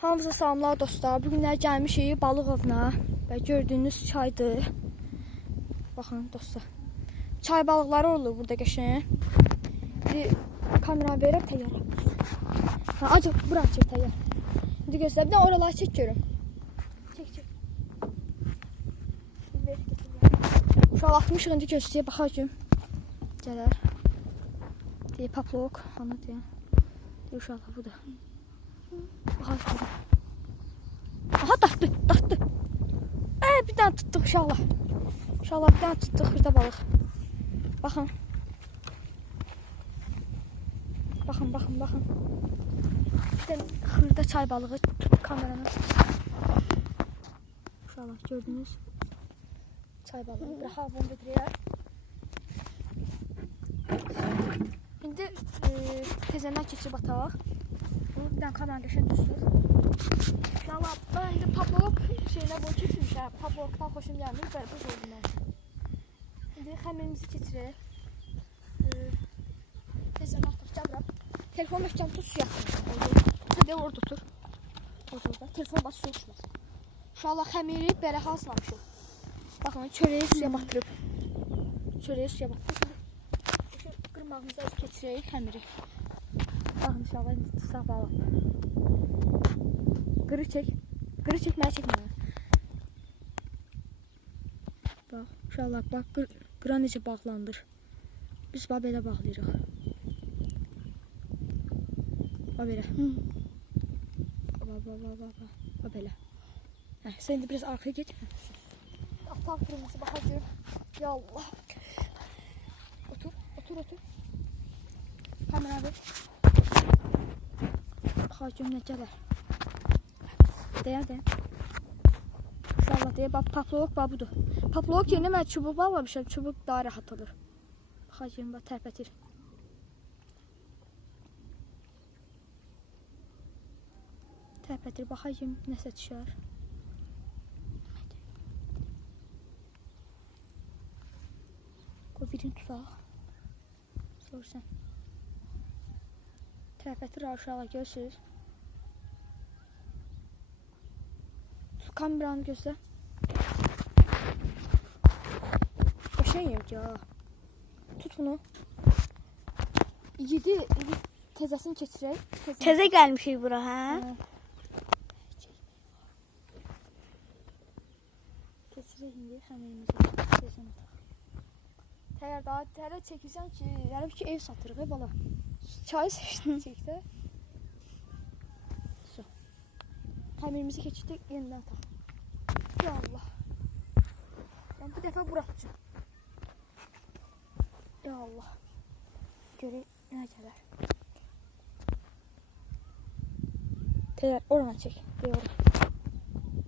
Hamınıza salamlar dostlar. Bugünlər gəlmişik balıq ovuna və gördüyünüz çaydır. Baxın dostlar. Çay balıqları olur burada qəşəng. Bir kamera verib təyyar. Acı bura çək təyyar. İndi göstər. Bir də oraları çək görüm. Çək. Uşaq atmışıq indi göstəyə baxacağım. Gələr. Deyir paplok, ana deyir. Deyir uşaqlar bu da. Baxacağım. Aha dartdı. Bir tane tuttuk uşaqlar. Uşaqlar bir tane tuttuk xırda balıq. Baxın. Baxın. Bir tane xırda çay balığı tuttuk kameranı. Uşaqlar gördünüz. Çay balığı. Bir havun getirəyər. İndi tezəndən keçib ataq. Bunu bir tane kameranı qəşəng düzdür. Uşaqlar ben indi paplok şeylə bunu keçirmişəm. Paplokdan xoşum gəlmir. Buz oldu mən. İndi xəmirimizi keçirək. Tezəndən ataq gəbirəm. Telefon möhkəm tut, su yaxın. Suda orada otur. Orada. Telefon bas, su uçmaz. Uşaqlar xəmiri belə hazırlamışıq. Baxın, çörəyi suya batırıb. Qırmağımıza keçirək xəmiri. Baxın uşaqlar, indi tutaq balıq. Qırı çək, mənə çəkmə. Bax, uşaqlar, bax, qıra necə bağlandır. Biz bax, belə bağlayırıq. Bax, belə. Bax, belə. Sən indi biraz arxaya get. Ataq qırmızı, baxacaq. Ya Allah. Otur. Kamera ver. Baxacaq, nə gələr. Deyər. İnşallah deyər, bax, paplok bax budur. Paplok yerinə mən çubuq bağlamışam, çubuq daha rahat olur. Baxacağım, bax, tərpətir. Baxacağım, nəsə düşər. Qoy birini tutaq. Sorsan. Tərpətir aşağı, görürsünüz. Kameranı göster. Başlayayım ya. Tut bunu. Yedi tezasını keçirək. Teze gelmişik bura ha. Keçirək indi xəmirimizi. Təyər daha tələ çəkirsən ki, yəni ki ev satırıq bala. Çay çəksə. Xəmirimizi keçirdik, yenidən ataq. Ya Allah. Ben bu defa bırakacağım. Ya Allah. Görək nə gələr. Təyər, oradan çək. Ver oradan.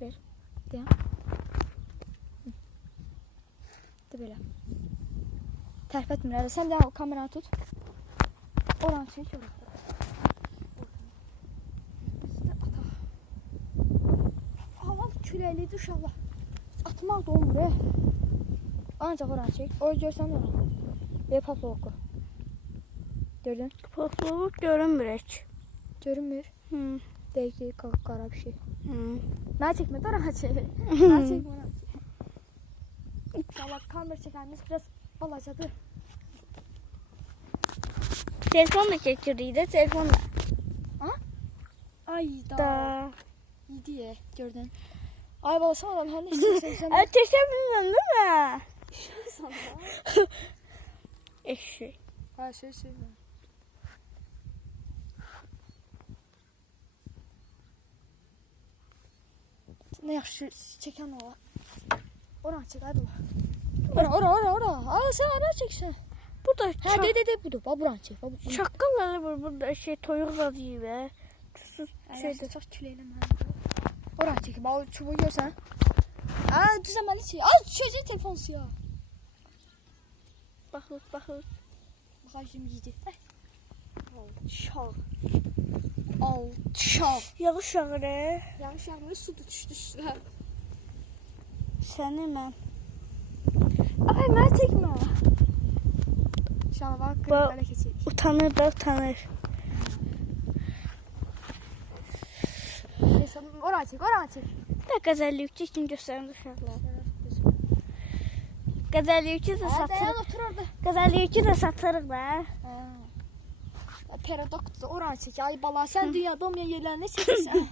Ver. Deyəm. De belə. Tərpətmir. Sən də kameranı tut. Oradan çək. Oradan. Küləklidir uşaqlar. Atmaq da olmur. Ancaq oranı çək. O görsən oranı. Ve paploku. Gördün? Paplok görünmür heç. Görünmür. Deyik qara bir şey. Mənə çəkmə, oranı çək. Mənə çəkmə, oranı çək. İnşallah kamera çəkərimiz biraz balacadır. Telefonla çəkirdik də, telefonla. Ayda. Yedi gördün. Ay balası adam hem de istiyorsan. Ateşebilirsin değil mi? Sana. Eşek. Ha şey. Ne yaxşı çeken o. Oran çek hadi bak. Ora. Aa sen ara çeksen. Burada ha de budur. Bak buran çek. Çaqqalları var burada şey toyuq zad yeyib hə. Şeydə çox küləyləm hə. Ora çək. Bax çubuğu görsən. Düzəməli çək. Düşəcək telefon suya. Baxır. Baxacım yedi. Alçaq. Yağış yağır. Yağış yağmır, su da düşdü üstünə. Səni mən. Ay mənə çəkmə. İnşallah bax qırıqlara keçək. Utanır. Oran çek, oran çek. Da qəzəllikçi kim göstərim uşaqlar. Qəzəllikçi də Dayan satırıq. otur orada. Qəzəllikçi də satırıq da. Paradoks oran çek. Ay bala sen dünyada olmayan yerlerine çekirsən.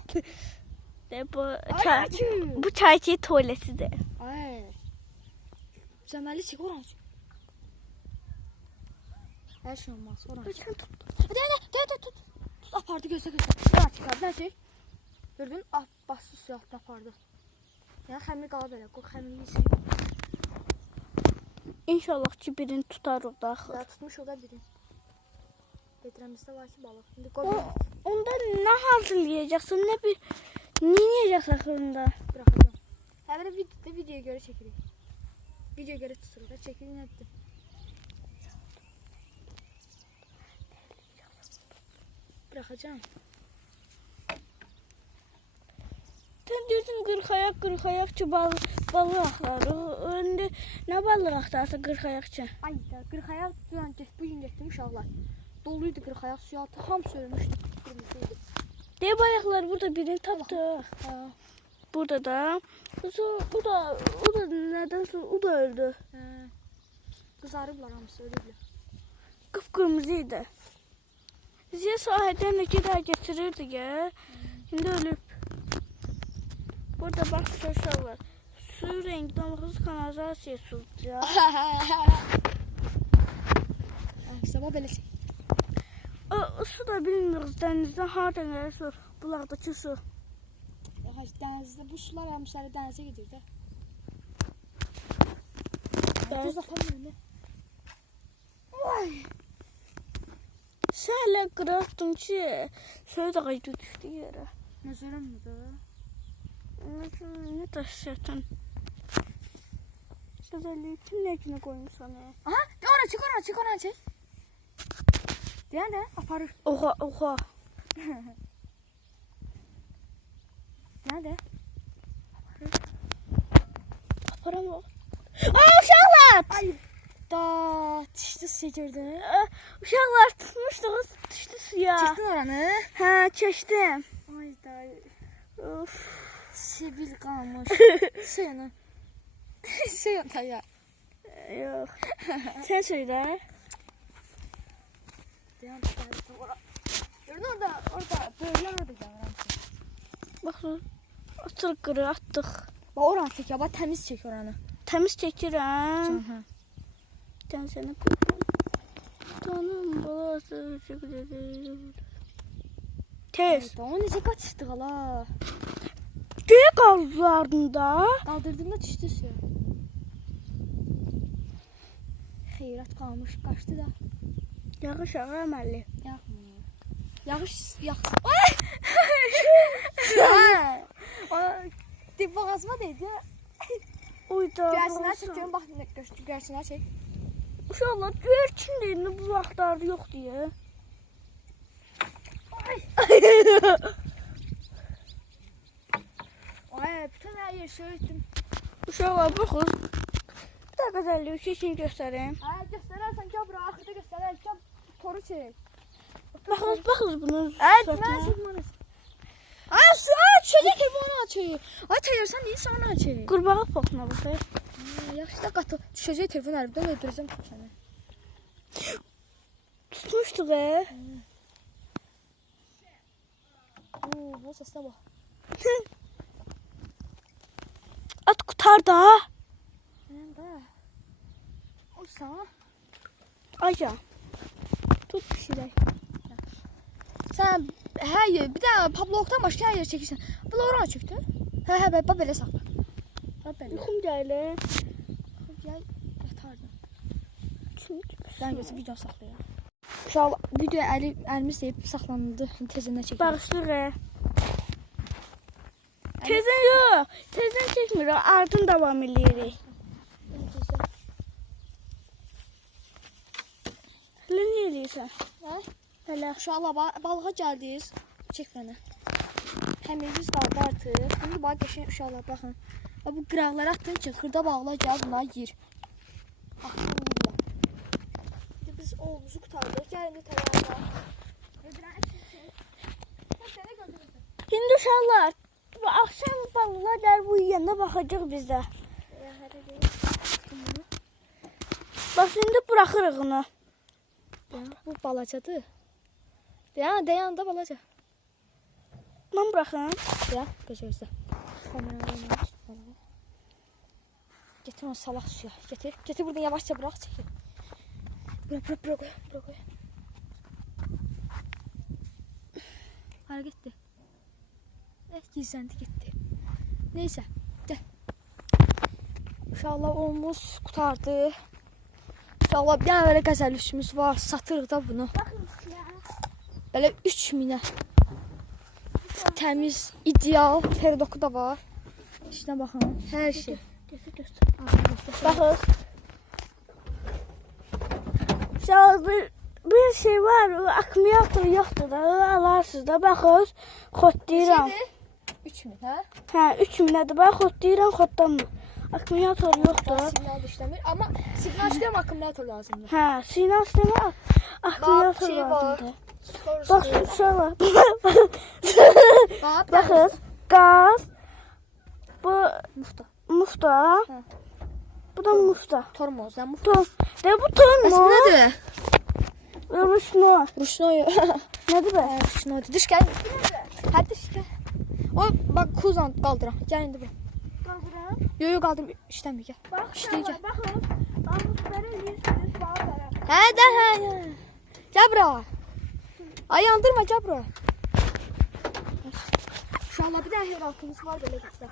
De bu Ay, çay, açı. bu çayçı tuvaletidir. Ay. Cəməli çek oran çek. Her şey olmaz oran çek. Sən tut. Dayan tut. Tut apardı gözlə gözlə. Oran çek abi çek. Gördün ah bastı suya atdı apardı. Ya xəmir qala belə qoy xəmiri yesin. İnşallah ki birini tutarıq da. Ya tutmuş o da biri. Vedrəmizdə var ki balıq. İndi qoy bir Onda nə hazırlayacaqsın, nə bir yiyəcəksən axırında? bıraxacağım. Hələ videoya görə çəkirik. Videoya görə tuturuq. Çəkirik nədir? Bıraxacağım. Sən deyirsən qırxayaq ki balıq axtarır. İndi nə balıq axtarırsan qırxayaqçı? Ay da qırxayaq bu gün getdim uşaqlar. Doluydu qırxayaq suya atdı. Hamısı ölmüşdü. Qırmızıydı. Deyə bayaqlar burada birini tapdıq. Ha. Burada da. O da nədənsə o da öldü. Qızarıblar hamısı ölüblər. Qıpqırmızı idi. Bizi sahildən nə qədər getirirdi ya. İndi ölüb. Burada bax uşaqlar. Su rengi damğız kanalizasiya sudur ya. Sabah belə çək. O su da bilmiyoruz dənizdən hardan gəlir su. Bulaqdakı su. Dənizdə bu sular hamısı dənizə gedir də. Evet. Düz atamıyorum. Ay. Sən elə qıratdın ki, söyle də qaydı düşdü yerə. Nəzərəm mi də? Ne taşıyatın? Güzelliği kim ne içine koymuşsan ya? Aha, oran çek. Deyən də aparır. Oha. Deyən də. Aparamam. Aa uşaqlar! Ay da düşdü suya gördün. Uşaqlar tutmuşduq, düşdü suya. Çəkdin oranı? Hə, keçdim. Ay da Of. sivil qalmış. Suyunu. Suyun da ya. Yox. Sən söylə. Deyən də ora. Gördün orada böyüklər orada gəlir. Bax, atır qırı atdıq. Bax oran çək ya, bax təmiz çək oranı. Təmiz çəkirəm. Hə. Dən sənə qoyum. Tanım balası çəkildi. Tez. O necə qaçışdıq hala? Göyə qaldılarında. Qaldırdığında düşdü suya. Xeyrat qalmış, qaçdı da. Yağış ağa əməlli. Yaxmır. Yağış. Ay. Dib boğazıma deydi. Uyda. Gəlsinlər çək, görün bax nə göstər, gəlsinlər çək. Uşaqlar gör kim deyir bu vaxtlarda yox deyə. Ay, bütün hər yer söyürdüm. Uşaqlar baxın. Bir də qəzəllik üçün göstəreyim. Hə, göstərərsən ki, bura axırda göstərərsən toru çək. Baxın bunun Mən sifətinə. çəkmənə. Ay, düşəcək telefonu açıq. Ay, təyərsən deyil, sonra açıq. Qurbağa pokuna baxır. Yaxşı da qatı. Düşəcək telefon əlimdən öldürəcəm səni. Tutmuşduq Bu səslə bax. At qutar da. Mən də. O sana. Aca. Tut pişirək. Sən hər yer, bir də pablokdan başqa hər yer çəkirsən. Bunu ora çəkdin? Hə, bax belə saxla. Bax belə. Yuxum gəlir. Gəl, yatardım. Çünki Sən gözü video saxlayaq. Uşaq video əlimiz deyib saxlanıldı. Tezəndən çəkirik. Bağışlıq. Tezən yox. Tezən çəkmir. Ardın davam eləyirik. Hələ nə eləyirsən? Hə? Hələ. Uşaqlar balığa gəldiniz. Çək mənə. Həmirimiz qaldı artıq. İndi bax qəşəng uşaqlar baxın. Bax bu qıraqlara atdın ki, xırda balıqlar gəl bunları yeyir. Baxın yeyirlər. İndi biz ovumuzu qutardıq. Gəlin də tərəvəzə. İndi uşaqlar bu akşam balıqlar gəlir bu yeyəndə baxacaq bizə. Bax indi buraxırıq onu. Bu balacadır. Dayan da balaca. Mən buraxım. Dayan, gözlə. Kameralarını tut balığı. Getir onu salaq suya. Getir buradan yavaşça bırak çekil. Bura koy. Hara gitti? Gizlendi gitti. Neyse. Gel. İnşallah olmuz kurtardı. İnşallah bir tane böyle qəzəl üstümüz var. Satırıq da bunu. Böyle 3000'e. Temiz, ideal. Peridoku da var. İçine bakın. Her şey. Göster. Baxın. Şahı bir şey var. O akkumulyator yoxdur da. Alarsınız da. Baxın. Xod deyirəm. 3000 ha? Hə, 3000-dir. Bax xod deyirəm, xoddan. Akkumulyator yoxdur. Signal işləmir. Amma signal işləyəm akkumulyator lazımdır. Hə, sinyal sistemi akkumulyator şey var. lazımdır. Bax, uşaqlar. Baxın. Qaz. Bu mufta. Hə. Bu da mufta. Tormoz. Mufta. De bu tormoz. Nədir? Ruşno. Ruşnoy. Nədir be? Ruşnoy. Dış gəl. Hə, dış gəl. O bak kuzan qaldıram. Gəl indi bura. Qaldıram. Yo işləmir. Gəl. Bax, İşləyəcək. baxın. Bax, belə eləyirsiniz, bax belə. Hə. Gəl bura. Ay yandırma, gəl bura. İnşallah bir dənə yeraltımız var belə gətirə.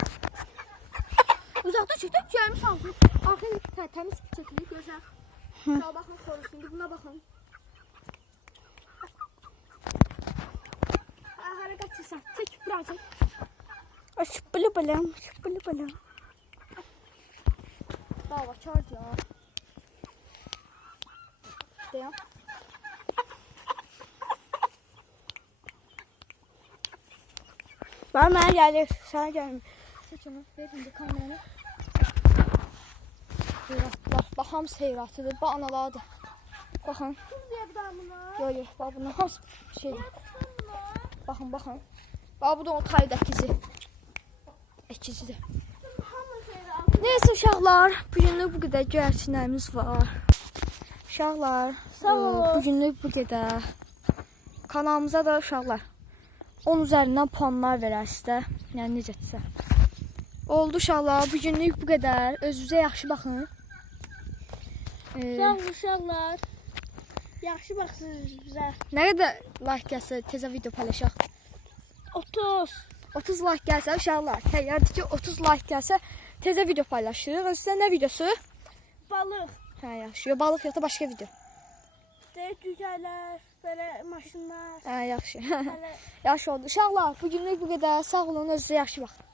Uzaqda çıxdıq, gəlmiş alsın. Arxaya təmiz çəkilir, gözəl. Şuna baxın, xorusun, buna baxın. Hara qaçırsan, çək, bura çək. Açıb biləm. Dava, kardı ya. Dayan. Bax, mənə gəlir, sənə gəlmir. Çək onu, ver indi kameranı. Bax, hamısı heyratıdır, bax analardır. Baxın. Yo, bax bunlar hamısı şeydir. Baxın. Bax bu da o tayda əkizidir. Neyse uşaqlar, bugünlük bu qədər göyərçinlərimiz var. Uşaqlar, bugünlük bu qədər. Kanalımıza da uşaqlar 10 üzərindən puanlar verərsiniz də. Yəni necədirsə. Oldu uşaqlar, bugünlük bu qədər. Özünüzə yaxşı baxın. Sağ olun uşaqlar. Yaxşı baxsınız bizə. Nə qədər like gəlsə tezə video paylaşaq. 30 like gəlsə uşaqlar, təyyardır ki 30 like gəlsə tezə video paylaşırıq. Sizə nə videosu? Balıq. Hə, yaxşı. Balıq yoxsa başqa video? Cücələr, belə maşınlar. Hə, yaxşı. Belə Yaxşı oldu. Uşaqlar, bugünlük bu qədər. Sağ olun, özünüzə yaxşı baxın.